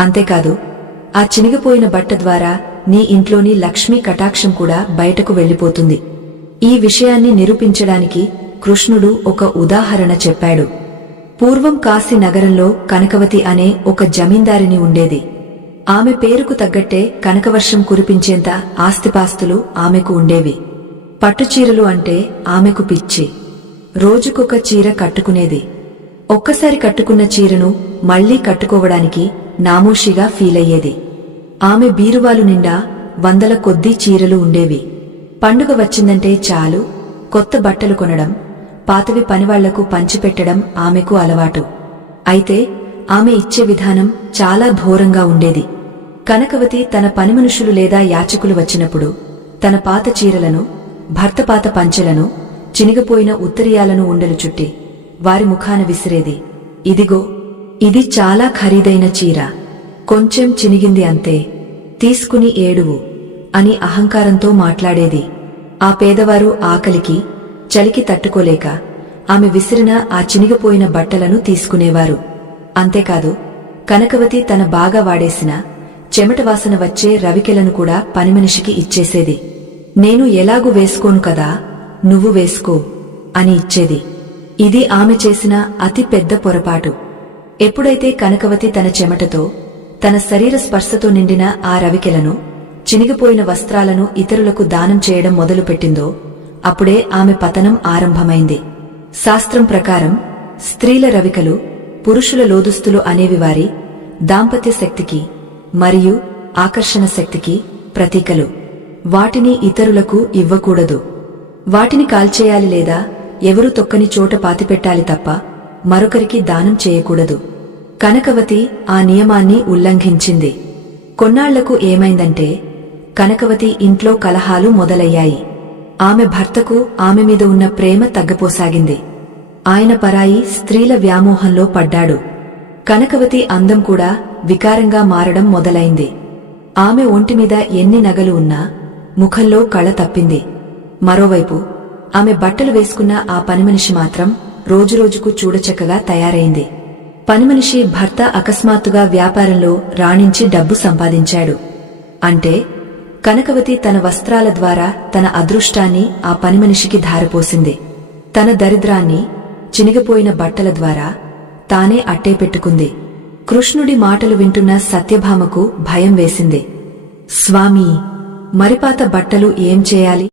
అంతేకాదు ఆ చినిగిపోయిన బట్ట ద్వారా నీ ఇంట్లోని లక్ష్మీ కటాక్షం కూడా బయటకు వెళ్లిపోతుంది. ఈ విషయాన్ని నిరూపించడానికి కృష్ణుడు ఒక ఉదాహరణ చెప్పాడు. పూర్వం కాశీ నగరంలో కనకవతి అనే ఒక జమీందారిని ఉండేది. ఆమె పేరుకు తగ్గట్టే కనకవర్షం కురిపించేంత ఆస్తిపాస్తులు ఆమెకు ఉండేవి. పట్టుచీరలు అంటే ఆమెకు పిచ్చి. రోజుకొక చీర కట్టుకునేది. ఒక్కసారి కట్టుకున్న చీరను మళ్లీ కట్టుకోవడానికి నామోషిగా ఫీలయ్యేది. ఆమె బీరువాలు నిండా వందల కొద్దీ చీరలు ఉండేవి. పండుగ వచ్చిందంటే చాలు కొత్త బట్టలు కొనడం, పాతవి పనివాళ్లకు పంచిపెట్టడం ఆమెకు అలవాటు. అయితే ఆమె ఇచ్చే విధానం చాలా ఘోరంగా ఉండేది. కనకవతి తన పనిమనుషులు లేదా యాచకులు వచ్చినప్పుడు తన పాత చీరలను, భర్త పాత పంచెలను, చినిగిపోయిన ఉత్తరీయాలను ఉండలు చుట్టి వారి ముఖాన విసిరేది. ఇదిగో, ఇది చాలా ఖరీదైన చీర, కొంచెం చినిగింది అంతే, తీసుకుని ఏడువు అని అహంకారంతో మాట్లాడేది. ఆ పేదవారు ఆకలికి, చలికి తట్టుకోలేక ఆమె విసిరిన ఆ చినిగిపోయిన బట్టలను తీసుకునేవారు. అంతేకాదు కనకవతి తన బాగా వాడేసిన చెమట వాసన వచ్చే రవికెలను కూడా పనిమనిషికి ఇచ్చేసేది. నేను ఎలాగూ వేసుకోను కదా, నువ్వు వేసుకో అని ఇచ్చేది. ఇది ఆమె చేసిన అతి పెద్ద పొరపాటు. ఎప్పుడైతే కనకవతి తన చెమటతో, తన శరీర స్పర్శతో నిండిన ఆ రవికెలను, చినిగిపోయిన వస్త్రాలను ఇతరులకు దానం చేయడం మొదలుపెట్టిందో అప్పుడే ఆమె పతనం ఆరంభమైంది. శాస్త్రం ప్రకారం స్త్రీల రవికలు, పురుషుల లోదుస్తులు అనేవి వారి దాంపత్య శక్తికి మరియు ఆకర్షణ శక్తికి ప్రతీకలు. వాటిని ఇతరులకు ఇవ్వకూడదు. వాటిని కాల్చేయాలి లేదా ఎవరు తొక్కని చోట పాతిపెట్టాలి తప్ప మరొకరికి దానం చేయకూడదు. కనకవతి ఆ నియమాన్ని ఉల్లంఘించింది. కొన్నాళ్లకు ఏమైందంటే కనకవతి ఇంట్లో కలహాలు మొదలయ్యాయి. ఆమె భర్తకు ఆమె మీద ఉన్న ప్రేమ తగ్గపోసాగింది. ఆయన పరాయి స్త్రీల వ్యామోహంలో పడ్డాడు. కనకవతి అందం కూడా వికారంగా మారడం మొదలైంది. ఆమె ఒంటిమీద ఎన్ని నగలు ఉన్నా ముఖంలో కళ తప్పింది. మరోవైపు ఆమె బట్టలు వేసుకున్న ఆ పనిమనిషి మాత్రం రోజురోజుకు చూడచక్కగా తయారైంది. పనిమనిషి భర్త అకస్మాత్తుగా వ్యాపారంలో రాణించి డబ్బు సంపాదించాడు. అంటే కనకవతి తన వస్త్రాల ద్వారా తన అదృష్టాన్ని ఆ పనిమనిషికి ధారపోసింది. తన దరిద్రాన్ని చినిగిపోయిన బట్టల ద్వారా తానే అట్టే పెట్టుకుంది. కృష్ణుడి మాటలు వింటున్న సత్యభామకు భయం వేసింది. స్వామీ, మరిపాత బట్టలు ఏం చేయాలి?